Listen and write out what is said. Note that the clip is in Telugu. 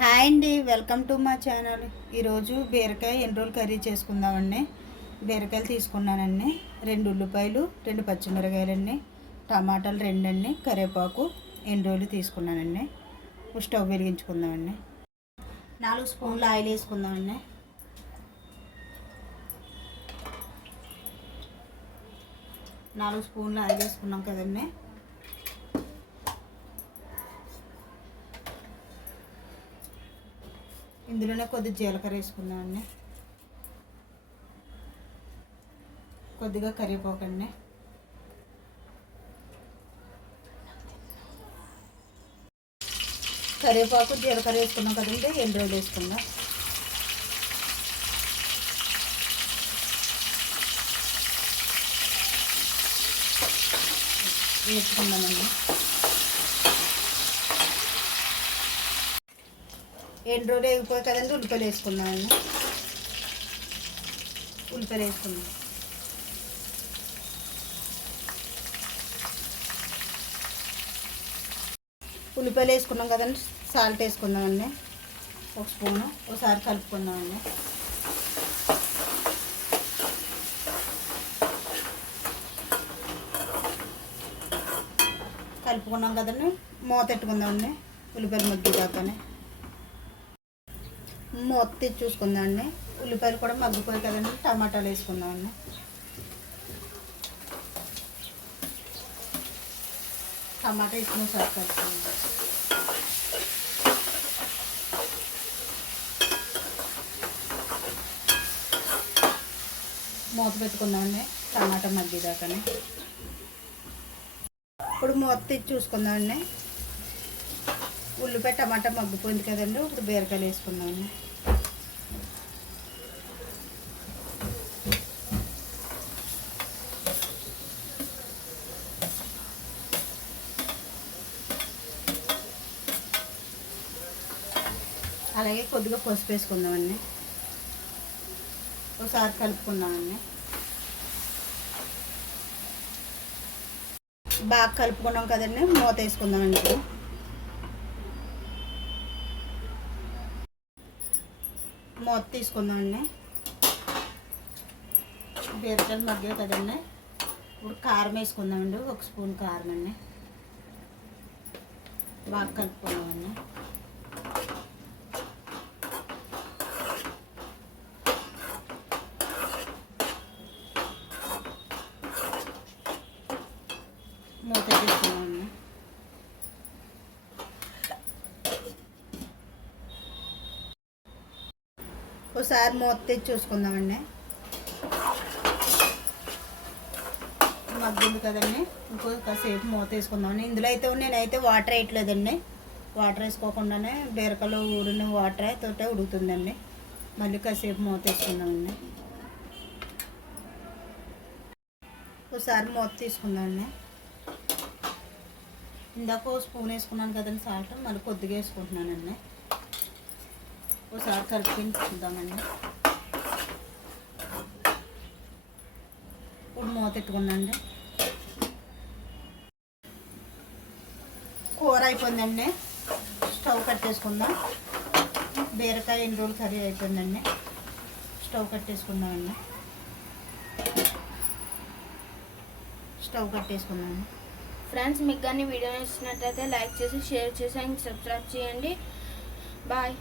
హాయ్ అండి, వెల్కమ్ టు మా ఛానల్. ఈరోజు బీరకాయ ఎండ్రోల్ కర్రీ చేసుకుందామండి. బీరకాయలు తీసుకున్నానండి, 2 ఉల్లిపాయలు, 2 పచ్చిమిరకాయలండి, టమాటాలు 2 అండి, కరివేపాకు, ఎండ్రోలు తీసుకున్నానండి. స్టవ్ వెలిగించుకుందామండి. 4 స్పూన్ల ఆయిల్ వేసుకుందామండి. నాలుగు స్పూన్ల ఆయిల్ వేసుకున్నాం కదండి. ఇందులోనే కొద్దిగా జీలకర్ర వేసుకుందామండి, కొద్దిగా కరివేపాకు అండి, కరివేపాకు జీలకర్ర వేసుకున్నాం కదండి. ఎండ్రోలు వేసుకుందాం. వేసుకుందామండి. ఎండ్రోలు వేగిపోయి కదండి, ఉల్లిపాయలు వేసుకుందామండి. ఉల్లిపాయలు వేసుకుందాం. ఉల్లిపాయలు వేసుకున్నాం కదండి, సాల్ట్ వేసుకుందామండి. 1 స్పూను. ఒకసారి కలుపుకుందామండి. కలుపుకున్నాం కదండి, మూత పెట్టుకుందామండి. ఉల్లిపాయలు మగ్గిదాకానే మూత తెచ్చి చూసుకుందామండి. ఉల్లిపాయలు కూడా మగ్గిపోయి కదండి, టమాటాలు వేసుకుందామండి. టమాటా వేసుకుని ఒకసారి కలుపుకుందాం. మూత పెట్టుకుందామండి, టమాటా మగ్గిదాకానే. ఇప్పుడు మూత తెచ్చి చూసుకుందామండి. ఉల్లిపాయ టమాటా మగ్గిపోయింది కదండి. ఇప్పుడు బీరకాయలు వేసుకుందామండి. అలాగే కొద్దిగా పసుపు వేసుకుందామండి. ఒకసారి కలుపుకుందామండి. బాగా కలుపుకున్నాం కదండి, మూత వేసుకుందామండి. మూత తీసుకుందామండి. బీరకాయలు మగ్గాయి కదండి. ఇప్పుడు కారం వేసుకుందామండి. 1 స్పూన్ కారం అండి. బాగా కలుపుకుందామండి. మూత తీసుకుందామండి. ఒకసారి మూత తెచ్చి చూసుకుందామండి. మగ్గింది కదండి, ఇంకొకసేపు మూత వేసుకుందామండి. ఇందులో అయితే నేనైతే వాటర్ వేయట్లేదండి. వాటర్ వేసుకోకుండానే బీరకాయలు ఊరిన వాటర్ తోటే ఉడుకుతుందండి. మళ్ళీ కాసేపు మూత వేసుకుందామండి. ఒకసారి మూత తీసుకుందామండి. ఇందాక 1 స్పూన్ వేసుకున్నాను కదండి సాల్ట్, మళ్ళీ కొద్దిగా వేసుకుంటున్నానండి. ఒకసారి కలుపుకుందామండి. ఇప్పుడు మూత పెట్టుకున్నాండి. కూర అయిపోయిందండి. స్టవ్ కట్టేసుకుందాం. బీరకాయ ఎండ్రోల్ కర్రీ అయిపోయిందండి. స్టవ్ కట్టేసుకుందామండి. స్టవ్ కట్టేసుకుందామండి. ఫ్రెండ్స్, మీకు కానీ వీడియో నచ్చినట్లయితే లైక్ చేసి, షేర్ చేసి, అండ్ సబ్స్క్రైబ్ చేయండి. బాయ్.